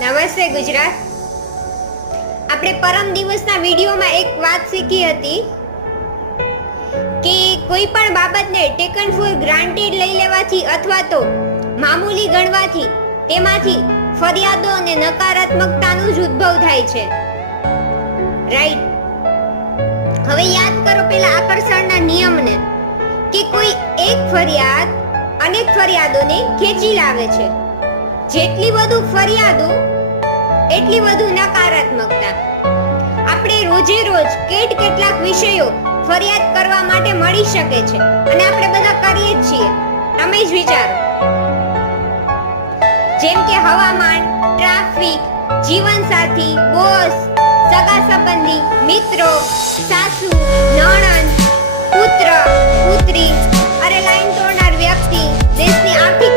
નમસ્તે ગુજરાત. આપણે પરમ દિવસના વિડીયોમાં એક વાત શીખી હતી કે કોઈ પણ બાબતને ટેકન ફોર ગ્રાન્ટેડ લઈ લેવાથી અથવા તો મામૂલી ગણવાથી તેમાંથી ફરિયાદો અને નકારાત્મકતાનું જ ઉદ્ભવ થાય છે. રાઈટ. હવે યાદ કરો પેલા આકર્ષણના નિયમને કે કોઈ એક ફરિયાદ અનેક ફરિયાદોને ખેંચી લાવે છે. જેટલી વધુ ફરિયાદો એટલી વધુ નકારાત્મકતા. આપણે રોજે રોજ કેટલાક વિષયો ફરિયાદ કરવા માટે મળી શકે છે અને આપણે બધા કરીએ જ છીએ. તમે જ વિચારો, જેમ કે હવામાન, ટ્રાફિક, જીવનસાથી, બોસ, સગા સંબંધી, મિત્રો, સાસુ, નણંદ, પુત્ર, પુત્રી, અરે લાઈન તોડનાર વ્યક્તિ, દેશની આર્થિક